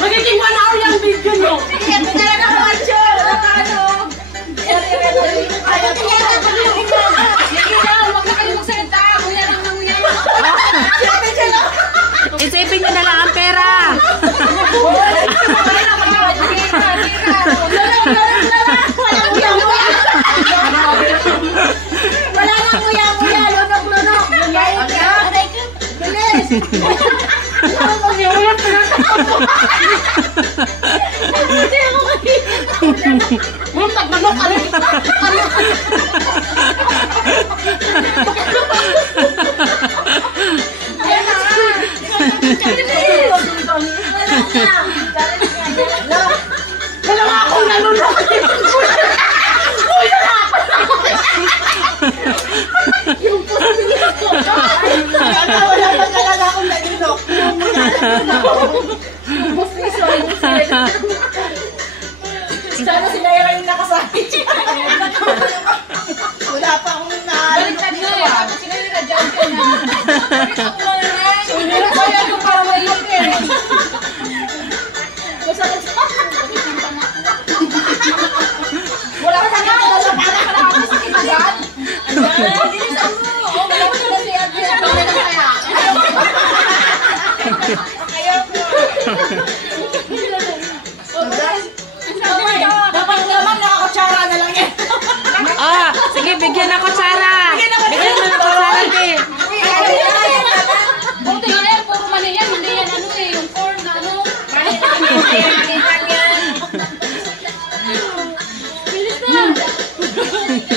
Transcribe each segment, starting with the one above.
Magiging 1 hour yung video nyo. Sige, pinala na ko Ancho. Wala ka ano. Sige na, huwag na kayo magsalita. Nguya lang na nguya lang. Isipin nyo na lang ang pera. Wala na nguya-nguya. Lunok-lunok. Bilis. Wala nga akong nalunok. Yung puso ko. Wala pa talaga akong nalunok. Yung puso ko. Sana sinayara yung nakasabi. Wala pa akong nalunok. Sinayara dyan ka na. Sinayara ko yan kung para mailog eh. Wala ka sa kanya. Wala ka na ako sa kinagan. Bilisan mo. Wala ko na si Ate. Wala na kaya. Ayaw ko. Dapat naman nakakutsara na lang yan. Ah, sige, bigyan ako Sara. Bigyan mo na ako Sara, te. Buti nga yan, puro mali yan. Hindi yan ano eh, yung corn na ano. Bilis na.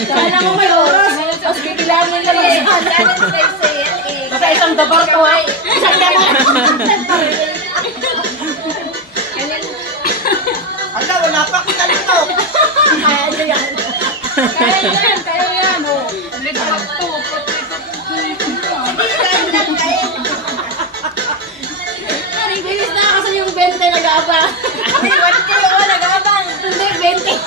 Kaya mo may oras. Tapos bigilangin ka lang sa baka isang dabar ko ha. Isang dabar. Ala, wala pa kita nito. Kaya nyo yan. Kaya yan. Ulit pa ito. Bilis na kasi yung 20 nag-aabang. Hindi, 1 kilo nag-aabang. Hindi, 20.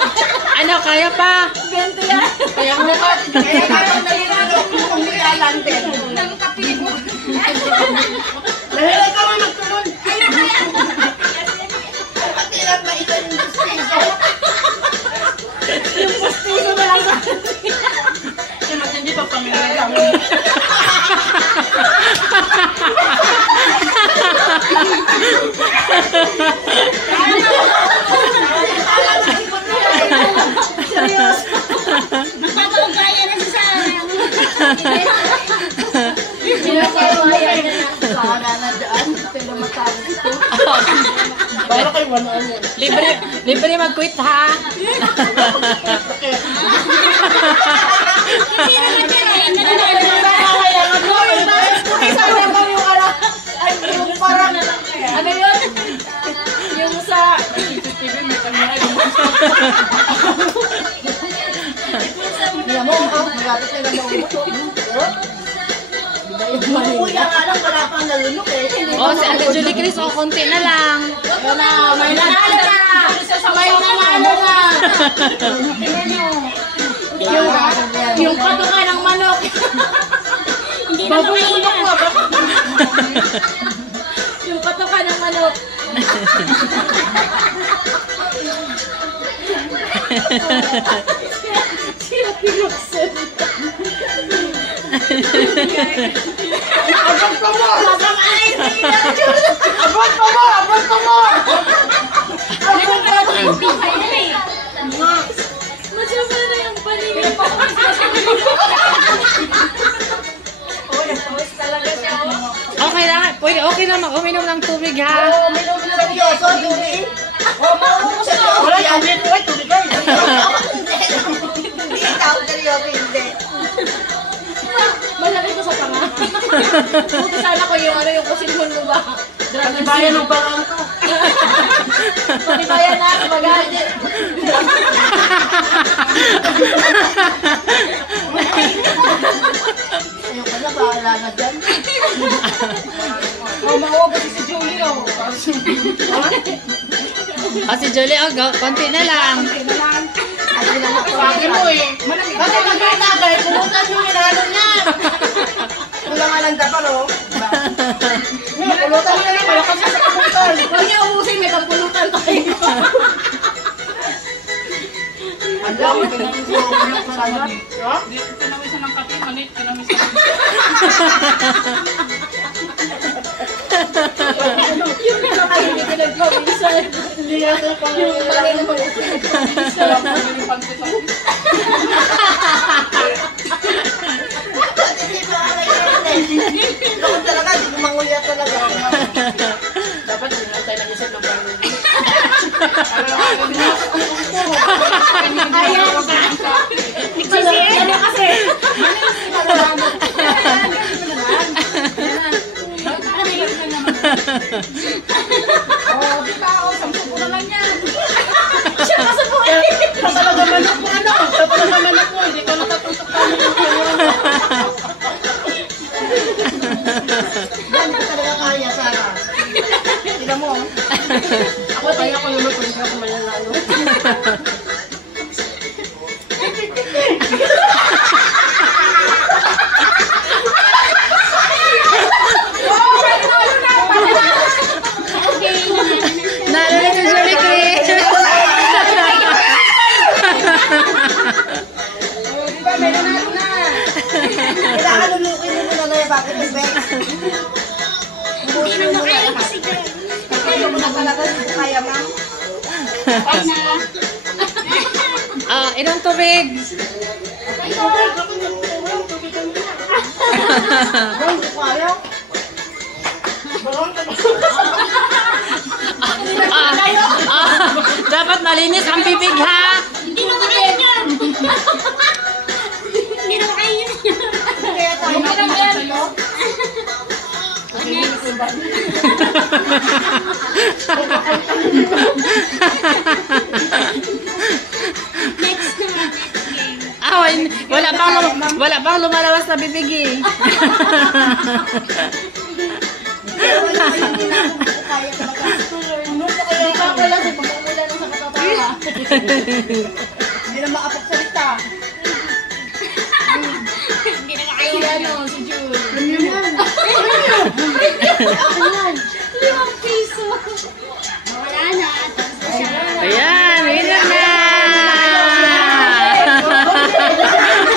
Ano, kaya pa? 20 yan. Kaya mo ka. Kaya kayo nalinanok kung hindi alantin. Nang kapi mo. Dahil ikaw ay magtulon. Pati lang maita yung pustiso. Yung pustiso na lang sa akin. Hindi pa pamilang. Seryoso. Magpapagaya na si Sarah. Pinapagaya na sana na dyan. Pero matapos ito. Para kay 1 hour. Libre mag-quit ha. Yung parang, ano yun? Yung sa CCTV may kamera yung hindi mo, malapit na lang mo. Kuya nga lang, wala pang nalunok eh. Oh, si Ate Julie Chris, oh, konti na lang. Ayun na, may nanalo na! May nanalo na! Yung patukan ng manok. Baboy manok mo ba? Yung patukan ng manok. Siya pinuksan. Abot pa mo! Abot pa mo! Abot pa mo! Abot pa mo! Masama na yung paligid. Oh, nagpawis talaga siya. Okay lang, pwede, okay lang mag-uminom ng tubig ha. Oo, uminom na seryoso, tubig. Oo, maubos na. Wala, tubig ko ay tubig ay. Hindi, ikaw seryoso, hindi. Malaki ko sa panga. Buti sana ko yung ano yung kusinhon mo ba? Patibayan ng bangang ko. Patibayan na, magalit. Ayun ka na, bahala na dyan. Mawaga si Julie, oh. Oh, si Julie, oh, konti na lang. Sabi mo eh. Kasi mag-inagay, kumutan yung inano niya. Wala nga lang kapal, oh. Kulutan mo na lang, wala ka sa kumutan. Huwag niya Kinawisan ng kape, manit, kinawisan ng Hindi yata pang yung pansit ako. Ako talaga, di ko mangulya talaga. Dapat hindi na tayo nag-isip ng pangulya. Ano kasi? Oh, di ba? Oh, 10 na lang yan. Siya kasi po eh. Talaga manok mo, ano? Talaga manok mo, hindi ko natatutok pa mo. Yan ko talaga kaya, Sarah. Tignan mo. Ako kaya ko naman kung hindi ako mananalo. Nalo na si Julie Chris. Oh, di ba? May nanalo na. Kailangan lulukin mo na ngayon. Bakit yung Bex? Hindi na makaya kasi kaya mo na talaga. Hindi ko kaya, ma'am. Ay na. Ilang tubig? Hindi ko kaya. Dapat malinis ang bibig ha. Hindi na kaya yan. Hindi na kaya yun. Kaya tayo. Hindi na kaya sa'yo. Next naman, next game. Wala pang lumalawas na bibig eh. Pero wala kayo, hindi na ako kaya talaga. Ano pa kaya ka pala? Di ba wala nang sa katatawa? Hindi na makapagsalita. Hindi na kaya yan, si June. Ano yan? Ano yan?